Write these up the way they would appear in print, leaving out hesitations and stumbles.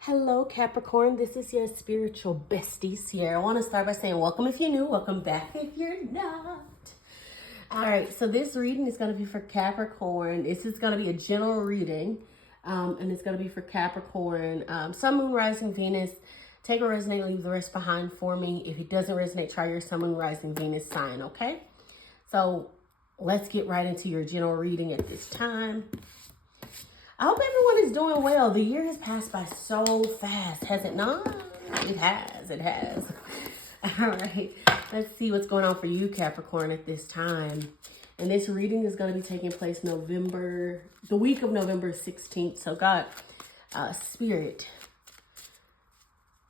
Hello, Capricorn. This is your spiritual bestie, Ciara. I want to start by saying welcome if you're new, welcome back if you're not. All right, so this reading is going to be for Capricorn. This is going to be a general reading, and it's going to be for Capricorn. Sun, Moon, Rising, Venus. Take or resonate, leave the rest behind for me. If it doesn't resonate, try your Sun, Moon, Rising, Venus sign, okay? So let's get right into your general reading at this time. I hope everyone is doing well. The year has passed by so fast, has it not? It has. All right, let's see what's going on for you, Capricorn, at this time. And this reading is going to be taking place the week of November 16th. So God, Spirit,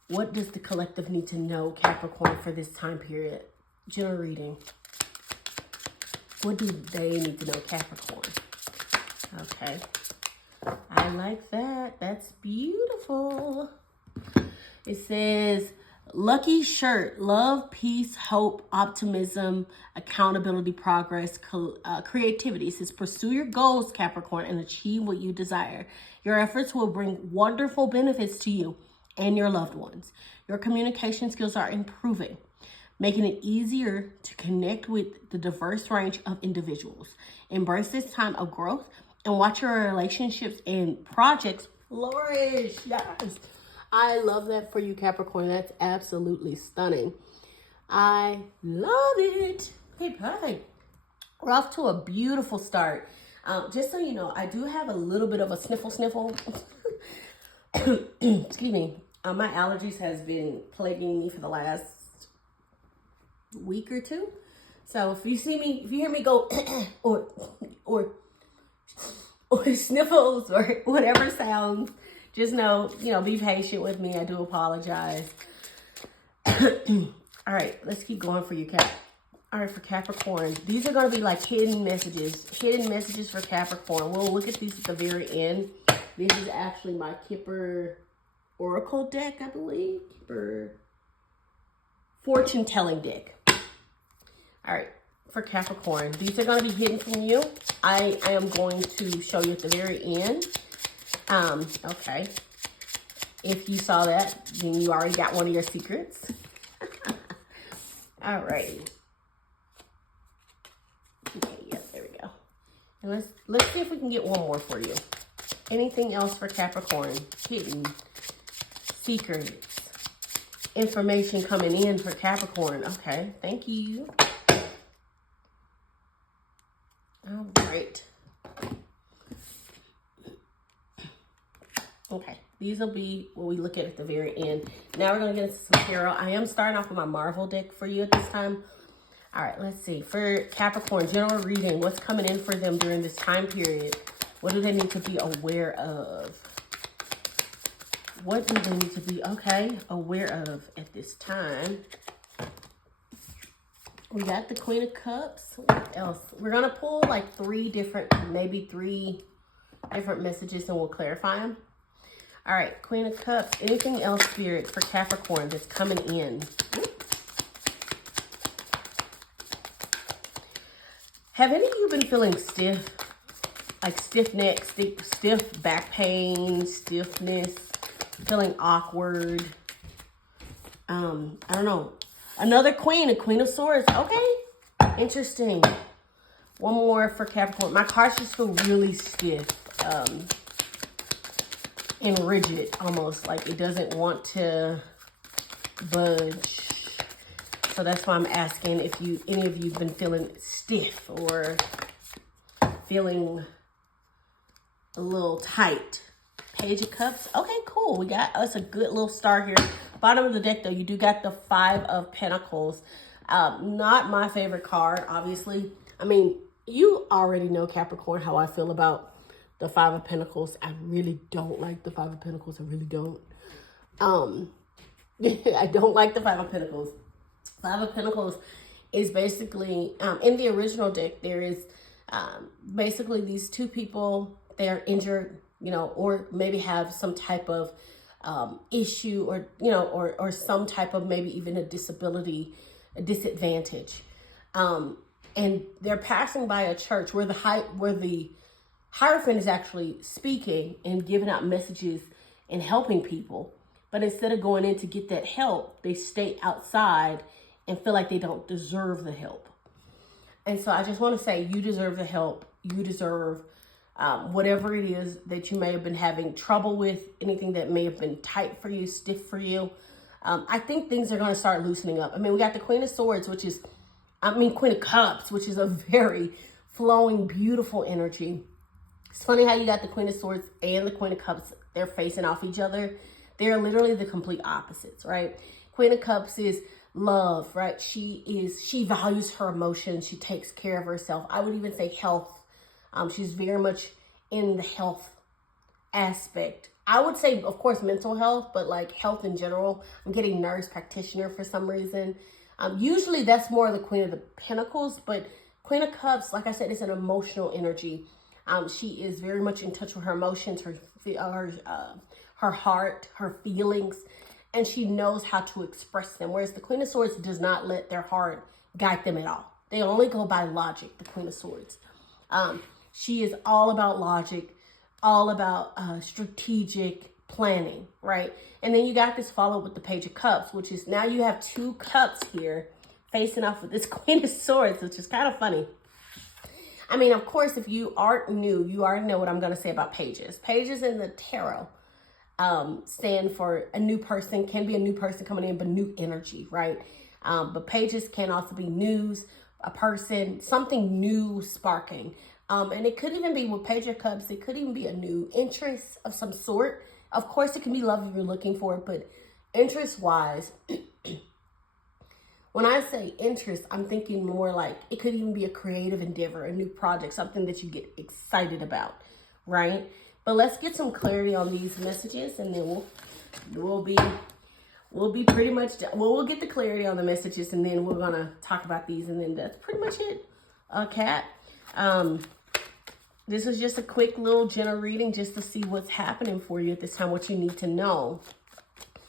what does the collective need to know, Capricorn, for this time period? General reading. What do they need to know, Capricorn? Okay. I like that. That's beautiful. It says, lucky shirt, love, peace, hope, optimism, accountability, progress, creativity. It says, pursue your goals, Capricorn, and achieve what you desire. Your efforts will bring wonderful benefits to you and your loved ones. Your communication skills are improving, making it easier to connect with the diverse range of individuals. Embrace this time of growth and watch your relationships and projects flourish. Yes. I love that for you, Capricorn. That's absolutely stunning. I love it. Okay, perfect. We're off to a beautiful start. Just so you know, I do have a little bit of a sniffle. Excuse me. My allergies has been plaguing me for the last week or two. So if you hear me go or sniffles or whatever sounds, just know, be patient with me. I do apologize. All right, let's keep going for you, Cap. All right, for Capricorn, these are going to be like hidden messages for Capricorn. We'll look at these at the very end. This is actually my Kipper Oracle deck, I believe. Kipper Fortune Telling deck. All right. For Capricorn, these are going to be hidden from you. I am going to show you at the very end. Okay. If you saw that, then you already got one of your secrets. All right. Okay, yeah, there we go. And let's see if we can get one more for you. Anything else for Capricorn? Hidden secrets. Information coming in for Capricorn. Okay, thank you. All right. Okay, these will be what we look at the very end. Now we're going to get into some tarot. I am starting off with my Marvel deck for you at this time. All right, let's see. For Capricorn, general reading, what's coming in for them during this time period? What do they need to be aware of? What do they need to be, aware of at this time? We got the Queen of Cups. What else? We're going to pull like maybe three different messages, and we'll clarify them. All right, Queen of Cups. Anything else, Spirit, for Capricorn that's coming in? Have any of you been feeling stiff? Like stiff neck, stiff back pain, stiffness, feeling awkward? I don't know. Another queen, a Queen of Swords. Okay, interesting. One more for Capricorn. My cards just feel really stiff and rigid, almost like it doesn't want to budge. So that's why I'm asking if any of you have been feeling stiff or feeling a little tight. Page of Cups. Okay, cool. We got us a good little start here. Bottom of the deck, though, you do got the Five of Pentacles. Not my favorite card, obviously. I mean, you already know, Capricorn, how I feel about the Five of Pentacles. I really don't like the Five of Pentacles. I really don't. I don't like the Five of Pentacles. Five of Pentacles is basically, in the original deck, there is basically these two people. They are injured, or maybe have some type of issue, or or some type of maybe even a disability, a disadvantage, and they're passing by a church where the Hierophant is actually speaking and giving out messages and helping people. But instead of going in to get that help, they stay outside and feel like they don't deserve the help. And so I just want to say, you deserve the help. You deserve whatever it is that you may have been having trouble with, anything that may have been tight for you, stiff for you. I think things are going to start loosening up. I mean, we got the Queen of Swords, Queen of Cups, which is a very flowing, beautiful energy. It's funny how you got the Queen of Swords and the Queen of Cups. They're facing off each other. They're literally the complete opposites, right? Queen of Cups is love, right? She values her emotions. She takes care of herself. I would even say health. She's very much in the health aspect. I would say, of course, mental health, but like health in general. I'm getting nurse practitioner for some reason. Usually that's more the Queen of the Pentacles, but Queen of Cups, like I said, is an emotional energy. She is very much in touch with her emotions, her heart, her feelings, and she knows how to express them. Whereas the Queen of Swords does not let their heart guide them at all. They only go by logic, the Queen of Swords. She is all about logic, all about strategic planning, right? And then you got this followed with the Page of Cups, which is now you have two cups here facing off with this Queen of Swords, which is kind of funny. I mean, of course, if you aren't new, you already know what I'm going to say about pages. Pages in the tarot stand for a new person, can be a new person coming in, but new energy, right? But pages can also be news, a person, something new sparking. And it could even be with Page of Cups, it could even be a new interest of some sort. Of course, it can be love if you're looking for it, but interest-wise, when I say interest, I'm thinking more like it could even be a creative endeavor, a new project, something that you get excited about, right? But let's get some clarity on these messages, and then we'll be pretty much done. Well, we'll get the clarity on the messages, and then we're gonna talk about these, and then that's pretty much it. Cat. This is just a quick little general reading just to see what's happening for you at this time, what you need to know.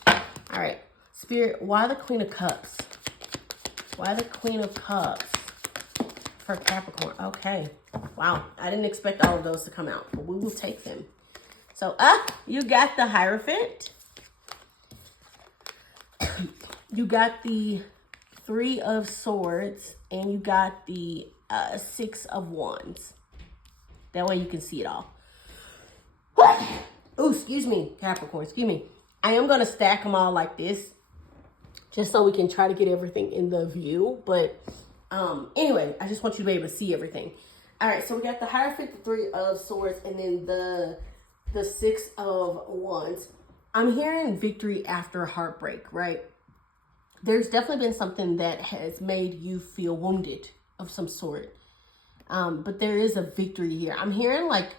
All right, Spirit, why the Queen of Cups? Why the Queen of Cups for Capricorn? Okay, wow, I didn't expect all of those to come out, but we will take them. So, you got the Hierophant. You got the Three of Swords, and you got the Six of Wands. That way you can see it all. Oh, excuse me, Capricorn, excuse me. I am going to stack them all like this, just so we can try to get everything in the view. But anyway, I just want you to be able to see everything. All right, so we got the Hierophant, the Three of Swords, and then the Six of Wands. I'm hearing victory after heartbreak, right? There's definitely been something that has made you feel wounded of some sort. But there is a victory here. I'm hearing like,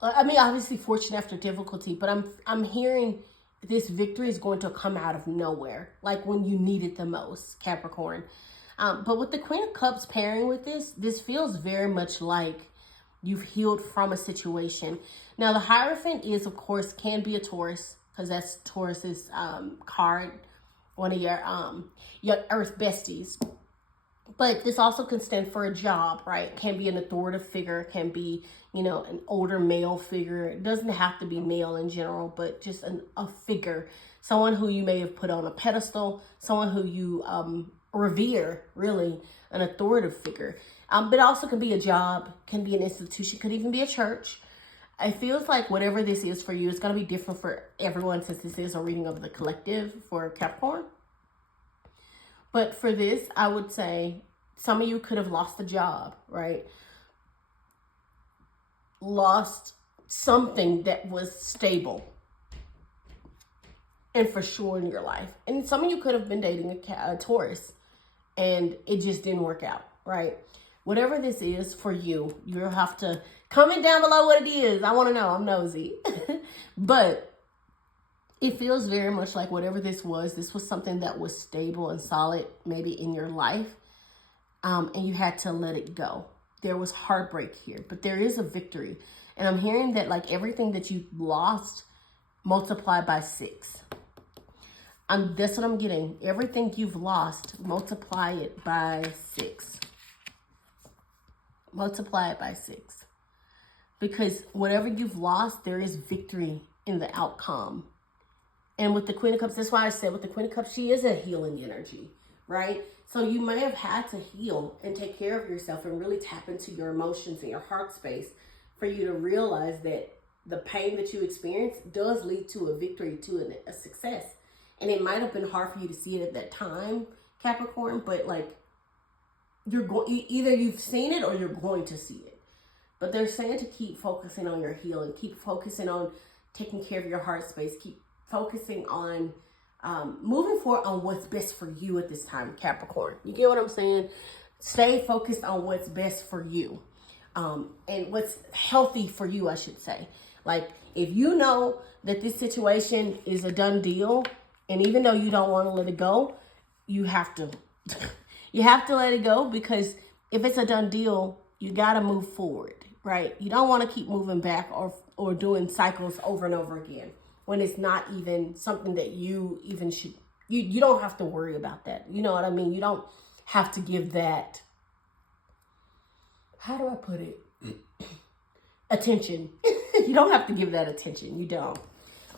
I mean, obviously fortune after difficulty, but I'm hearing this victory is going to come out of nowhere, like when you need it the most, Capricorn. But with the Queen of Cups pairing with this feels very much like you've healed from a situation. Now, the Hierophant is, of course, can be a Taurus, because that's Taurus's card, one of your Earth besties. But this also can stand for a job, right? Can be an authoritative figure, can be, you know, an older male figure. It doesn't have to be male in general, but just a figure. Someone who you may have put on a pedestal, someone who you revere, really, an authoritative figure. But it also can be a job, can be an institution, could even be a church. It feels like whatever this is for you, it's going to be different for everyone, since this is a reading of the collective for Capricorn. But for this, I would say some of you could have lost a job, right? Lost something that was stable and for sure in your life. And some of you could have been dating a Taurus and it just didn't work out, right? Whatever this is for you, you'll have to comment down below what it is. I want to know. I'm nosy. But it feels very much like whatever this was something that was stable and solid, maybe in your life, and you had to let it go. There was heartbreak here, but there is a victory. And I'm hearing that like everything that you lost, multiplied by 6. That's what I'm getting. Everything you've lost, multiply it by 6. Multiply it by 6. Because whatever you've lost, there is victory in the outcome. And with the Queen of Cups, that's why I said with the Queen of Cups, she is a healing energy, right? So you may have had to heal and take care of yourself and really tap into your emotions and your heart space for you to realize that the pain that you experience does lead to a victory, to a success. And it might have been hard for you to see it at that time, Capricorn, but like either you've seen it or you're going to see it. But they're saying to keep focusing on your healing, keep focusing on taking care of your heart space, keep focusing on moving forward on what's best for you at this time, Capricorn. You get what I'm saying? Stay focused on what's best for you and what's healthy for you, I should say. Like, if you know that this situation is a done deal, and even though you don't want to let it go, you have to. You have to let it go, because if it's a done deal, you got to move forward, right? You don't want to keep moving back or doing cycles over and over again when it's not even something that you even should. You don't have to worry about that. You know what I mean? You don't have to give that, how do I put it? Attention. You don't have to give that attention. You don't.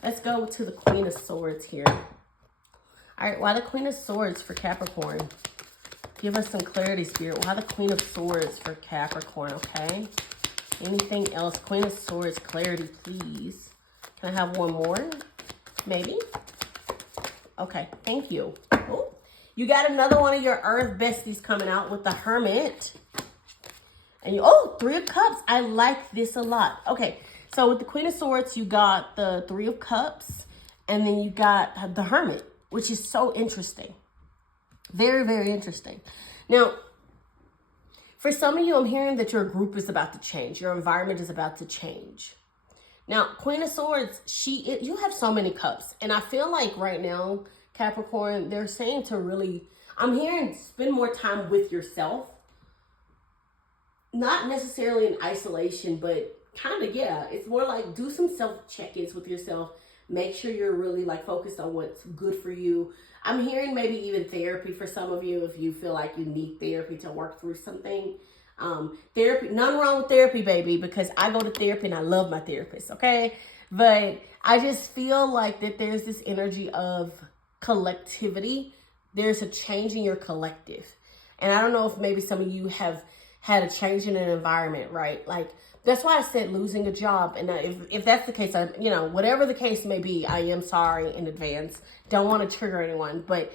Let's go to the Queen of Swords here. All right, why the Queen of Swords for Capricorn? Give us some clarity, Spirit. Why the Queen of Swords for Capricorn, okay? Anything else? Queen of Swords, clarity, please. Can I have one more? Maybe? Okay, thank you. Ooh, you got another one of your Earth besties coming out with the Hermit. And Three of Cups. I like this a lot. Okay, so with the Queen of Swords, you got the Three of Cups, and then you got the Hermit, which is so interesting. Very, very interesting. Now, for some of you, I'm hearing that your group is about to change. Your environment is about to change. Now, Queen of Swords, you have so many cups. And I feel like right now, Capricorn, they're saying to really, I'm hearing spend more time with yourself. Not necessarily in isolation, but kind of, yeah. It's more like do some self-check-ins with yourself. Make sure you're really like focused on what's good for you. I'm hearing maybe even therapy for some of you if you feel like you need therapy to work through something. Therapy, nothing wrong with therapy, baby, because I go to therapy and I love my therapist, okay? But I just feel like that there's this energy of collectivity. There's a change in your collective. And I don't know if maybe some of you have had a change in an environment, right? Like, that's why I said losing a job. And if that's the case, whatever the case may be, I am sorry in advance. Don't want to trigger anyone, but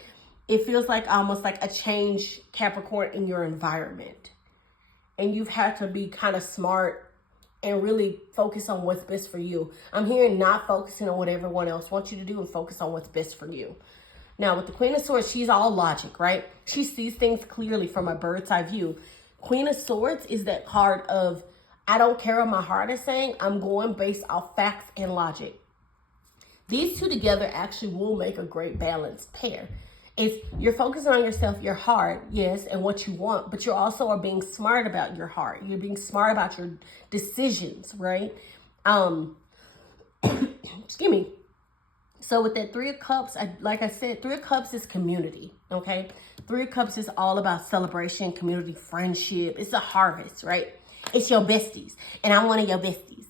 it feels like almost like a change, Capricorn, in your environment. And you've had to be kind of smart and really focus on what's best for you. I'm hearing not focusing on what everyone else wants you to do and focus on what's best for you. Now, with the Queen of Swords, she's all logic, right? She sees things clearly from a bird's eye view. Queen of Swords is that card of, I don't care what my heart is saying. I'm going based off facts and logic. These two together actually will make a great balanced pair. You're focusing on yourself, your heart, yes, and what you want, but you also are being smart about your heart. You're being smart about your decisions, right? Excuse me. So with that Three of Cups, like I said, Three of Cups is community, okay? Three of Cups is all about celebration, community, friendship. It's a harvest, right? It's your besties, and I'm one of your besties.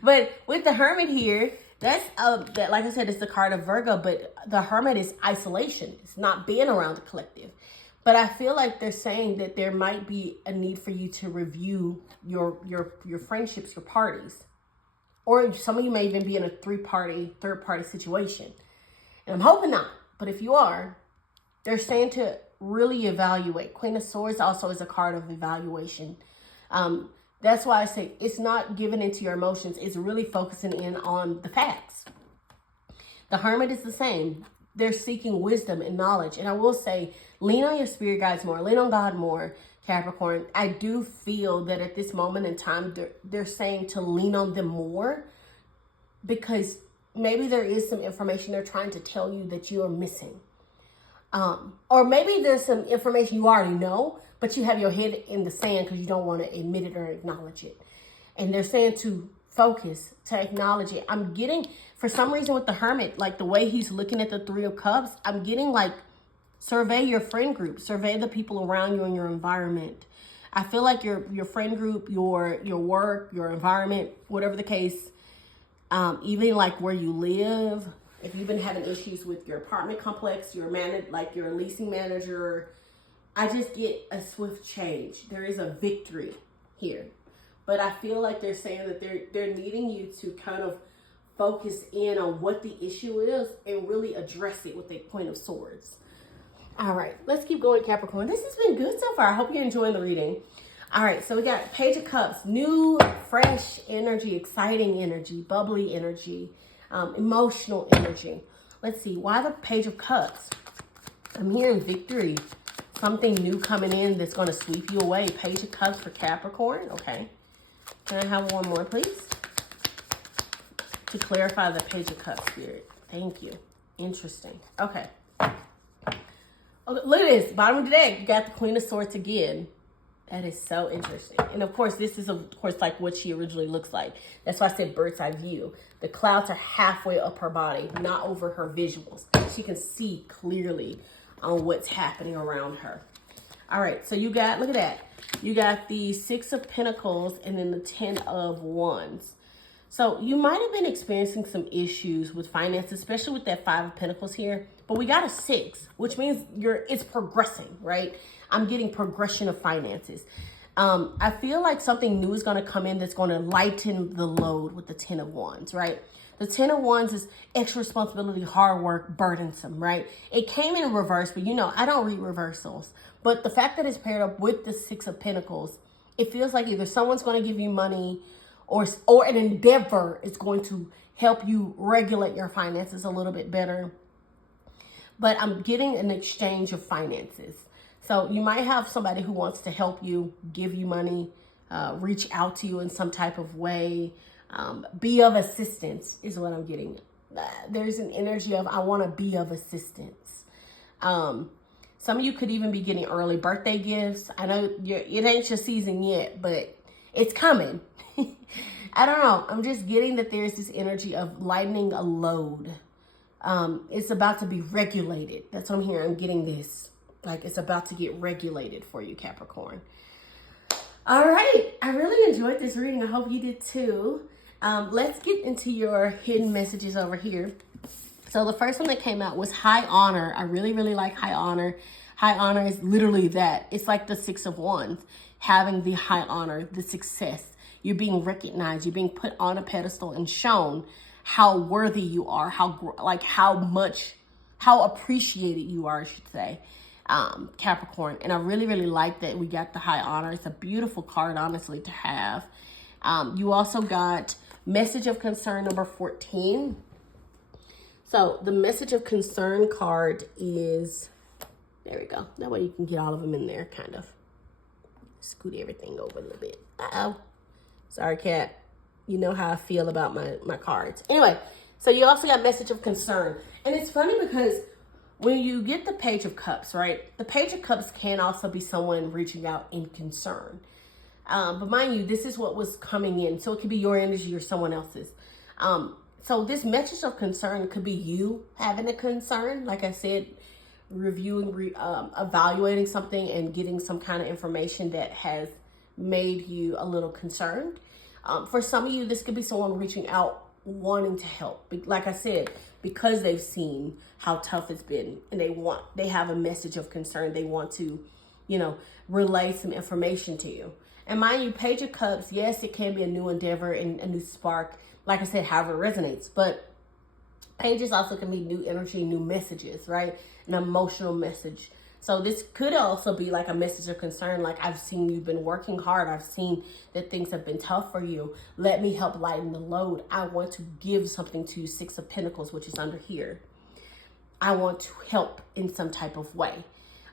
But with the Hermit here, that's that, like I said, it's the card of Virgo, but the Hermit is isolation. It's not being around the collective. But I feel like they're saying that there might be a need for you to review your friendships, your parties. Or some of you may even be in a third-party situation. And I'm hoping not. But if you are, they're saying to really evaluate. Queen of Swords also is a card of evaluation. That's why I say it's not giving into your emotions. It's really focusing in on the facts. The Hermit is the same. They're seeking wisdom and knowledge. And I will say, lean on your spirit guides more. Lean on God more, Capricorn. I do feel that at this moment in time, they're saying to lean on them more, because maybe there is some information they're trying to tell you that you are missing. Or maybe there's some information you already know, but you have your head in the sand because you don't want to admit it or acknowledge it. And they're saying to focus, to acknowledge it. I'm getting, for some reason with the Hermit, like the way he's looking at the Three of Cups, I'm getting like, survey your friend group, survey the people around you in your environment. I feel like your friend group, your work, your environment, whatever the case, even like where you live. If you've been having issues with your apartment complex, your leasing manager, I just get a swift change. There is a victory here. But I feel like they're saying that they're needing you to kind of focus in on what the issue is and really address it with a point of swords. All right, let's keep going, Capricorn. This has been good so far. I hope you're enjoying the reading. All right, so we got Page of Cups, new, fresh energy, exciting energy, bubbly energy, emotional energy. Let's see, why the Page of Cups? I'm hearing victory, something new coming in that's going to sweep you away. Page of Cups for Capricorn, okay. Can I have one more, please? To clarify the Page of Cups, Spirit. Thank you. Interesting. Okay. Okay, look at this. Bottom of the deck, you got the Queen of Swords again. That is so interesting. And of course, this is, of course, like what she originally looks like. That's why I said bird's eye view. The clouds are halfway up her body, not over her visuals. She can see clearly on what's happening around her. All right, so you got, look at that. You got the 6 of Pentacles and then the 10 of Wands. So you might have been experiencing some issues with finances, especially with that 5 of Pentacles here. But we got a 6, which means it's progressing, right? I'm getting progression of finances. I feel like something new is going to come in that's going to lighten the load with the 10 of Wands, right? The 10 of Wands is extra responsibility, hard work, burdensome, right? It came in reverse, but you know, I don't read reversals. But the fact that it's paired up with the 6 of Pentacles, it feels like either someone's going to give you money or an endeavor is going to help you regulate your finances a little bit better. But I'm getting an exchange of finances. So you might have somebody who wants to help you, give you money, reach out to you in some type of way, be of assistance is what I'm getting. There's an energy of I want to be of assistance. Some of you could even be getting early birthday gifts. I know it ain't your season yet, but it's coming. I don't know. I'm just getting that there's this energy of lightening a load. It's about to be regulated. That's what I'm hearing. I'm getting this. Like it's about to get regulated for you, Capricorn. All right. I really enjoyed this reading. I hope you did too. Let's get into your hidden messages over here. So the first one that came out was high honor. I really, really like high honor. High honor is literally that. It's like the 6 of Wands, having the high honor, the success. You're being recognized. You're being put on a pedestal and shown how worthy you are, how appreciated you are, I should say, Capricorn. And I really, really like that we got the high honor. It's a beautiful card, honestly, to have. You also got message of concern number 14. So the message of concern card is, there we go. That way you can get all of them in there, kind of. Scoot everything over a little bit. Uh-oh. Sorry, cat. You know how I feel about my cards. Anyway, so you also got message of concern. And it's funny because when you get the Page of Cups, right? The Page of Cups can also be someone reaching out in concern. But mind you, this is what was coming in. So it could be your energy or someone else's. So this message of concern could be you having a concern. Like I said, reviewing, evaluating something and getting some kind of information that has made you a little concerned. For some of you, this could be someone reaching out, wanting to help. Like I said, because they've seen how tough it's been and they have a message of concern. They want to, relay some information to you. And mind you, Page of Cups, yes, it can be a new endeavor and a new spark. Like I said, however it resonates. But pages also can be new energy, new messages, right? An emotional message. So this could also be like a message of concern. Like, I've seen you've been working hard. I've seen that things have been tough for you. Let me help lighten the load. I want to give something to you. 6 of Pentacles, which is under here. I want to help in some type of way.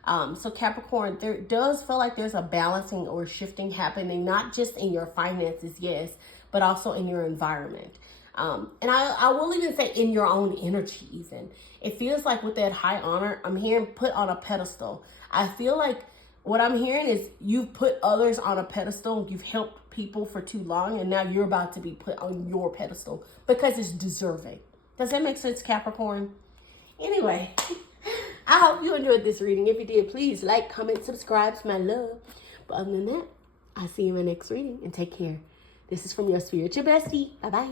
So Capricorn, there does feel like there's a balancing or shifting happening, not just in your finances, yes, but also in your environment. And I will even say in your own energy even. It feels like with that high honor, I'm hearing put on a pedestal. I feel like what I'm hearing is you've put others on a pedestal. You've helped people for too long, and now you're about to be put on your pedestal because it's deserving. Does that make sense, Capricorn? Anyway, I hope you enjoyed this reading. If you did, please like, comment, subscribe. It's my love. But other than that, I'll see you in my next reading, and take care. This is from Your Spiritual Bestie. Bye-bye.